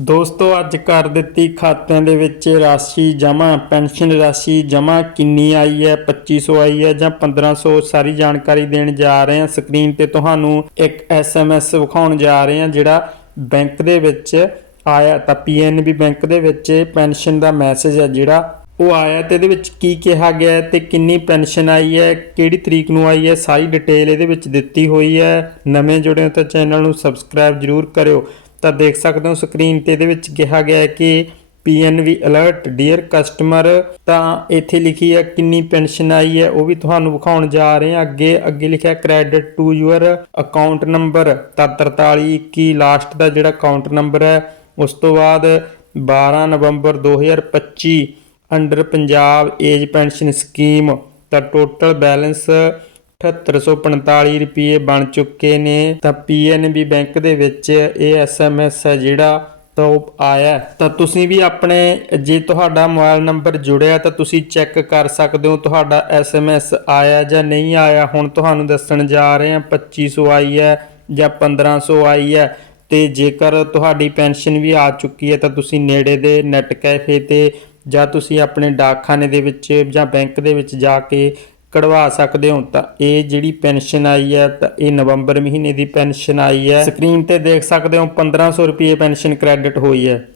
ਦੋਸਤੋ, ਅੱਜ ਕਰ ਦਿੱਤੀ ਖਾਤਿਆਂ ਦੇ ਵਿੱਚ ਰਾਸ਼ੀ ਜਮ੍ਹਾਂ। ਪੈਨਸ਼ਨ ਰਾਸ਼ੀ ਜਮ੍ਹਾਂ ਕਿੰਨੀ ਆਈ ਹੈ? 2500 ਆਈ ਹੈ ਜਾਂ 1500 ਸਾਰੀ ਜਾਣਕਾਰੀ ਦੇਣ ਜਾ ਰਹੇ ਹਾਂ। ਸਕਰੀਨ ਤੇ ਤੁਹਾਨੂੰ ਇੱਕ ਐਸਐਮਐਸ ਵਿਖਾਉਣ ਜਾ ਰਹੇ ਹਾਂ, ਜਿਹੜਾ ਬੈਂਕ ਦੇ ਵਿੱਚ ਆਇਆ। ਤਾਂ ਪੀਐਨਬੀ ਬੈਂਕ ਦੇ ਵਿੱਚ ਪੈਨਸ਼ਨ ਦਾ ਮੈਸੇਜ ਹੈ, ਜਿਹੜਾ ਉਹ ਆਇਆ ਤੇ ਇਹਦੇ ਵਿੱਚ ਕੀ ਕਿਹਾ ਗਿਆ ਹੈ ਤੇ ਕਿੰਨੀ ਪੈਨਸ਼ਨ ਆਈ ਹੈ, ਕਿਹੜੀ ਤਰੀਕ ਨੂੰ ਆਈ ਹੈ? ਸਾਰੀ ਡਿਟੇਲ ਇਹਦੇ ਵਿੱਚ ਦਿੱਤੀ ਹੋਈ ਹੈ। ਨਵੇਂ ਜੁੜੇ ਹੋ ਤਾਂ ਚੈਨਲ ਨੂੰ ਸਬਸਕ੍ਰਾਈਬ ਜਰੂਰ ਕਰਿਓ। ਤਾਂ ਦੇਖ ਸਕਦੇ ਹੋ ਸਕਰੀਨ ਤੇ ਇਹਦੇ ਵਿੱਚ ਕਿਹਾ ਗਿਆ ਹੈ ਕਿ ਪੀਐਨਵੀ ਅਲਰਟ ਡੀਅਰ ਕਸਟਮਰ ਤਾਂ ਇੱਥੇ ਲਿਖੀ ਹੈ ਕਿੰਨੀ ਪੈਨਸ਼ਨ ਆਈ ਹੈ, ਉਹ ਵੀ ਤੁਹਾਨੂੰ ਵਿਖਾਉਣ ਜਾ ਰਹੇ ਹਾਂ ਅੱਗੇ। ਅੱਗੇ ਲਿਖਿਆ credit to your account number ਤਾਂ 4321 ਲਾਸਟ ਦਾ ਜਿਹੜਾ ਅਕਾਊਂਟ ਨੰਬਰ ਹੈ, ਉਸ ਤੋਂ ਬਾਅਦ 12 ਨਵੰਬਰ 2025 under Punjab age pension scheme ਤਾਂ ਟੋਟਲ ਬੈਲੈਂਸ 7845 ਰੁਪਏ ਬਣ ਚੁੱਕੇ ਨੇ। ਤਾਂ ਪੀਐਨਬੀ ਬੈਂਕ ਦੇ ਵਿੱਚ ਇਹ ਐਸਐਮਐਸ ਹੈ ਜਿਹੜਾ, ਤਾਂ ਉਹ ਆਇਆ ਤਾਂ ਤੁਸੀਂ ਵੀ ਆਪਣੇ, ਜੇ ਤੁਹਾਡਾ ਮੋਬਾਈਲ ਨੰਬਰ ਜੁੜਿਆ, ਤਾਂ ਤੁਸੀਂ ਚੈੱਕ ਕਰ ਸਕਦੇ ਹੋ ਤੁਹਾਡਾ ਐਸਐਮਐਸ ਆਇਆ ਜਾਂ ਨਹੀਂ ਆਇਆ। ਹੁਣ ਤੁਹਾਨੂੰ ਦੱਸਣ ਜਾ ਰਹੇ ਹਾਂ 2500 ਆਈ ਹੈ ਜਾਂ 1500 ਆਈ ਹੈ। ਤੇ ਜੇਕਰ ਤੁਹਾਡੀ ਪੈਨਸ਼ਨ ਵੀ ਆ ਚੁੱਕੀ ਹੈ, ਤਾਂ ਤੁਸੀਂ ਨੇੜੇ ਦੇ ਨੈਟ ਕੈਫੇ ਤੇ ਜਾਂ ਤੁਸੀਂ ਆਪਣੇ ਡਾਕਖਾਨੇ ਦੇ ਵਿੱਚ ਜਾਂ ਬੈਂਕ ਦੇ ਵਿੱਚ ਜਾ ਕੇ ਕਢਵਾ ਸਕਦੇ ਹੋ ਤਾਂ ਇਹ ਜਿਹੜੀ ਪੈਨਸ਼ਨ ਆਈ ਹੈ ਤਾਂ ਇਹ ਨਵੰਬਰ ਮਹੀਨੇ ਦੀ ਪੈਨਸ਼ਨ ਆਈ ਹੈ। ਸਕਰੀਨ ਤੇ ਦੇਖ ਸਕਦੇ ਹੋ 1500 ਰੁਪਏ ਪੈਨਸ਼ਨ ਕ੍ਰੈਡਿਟ ਹੋਈ ਹੈ।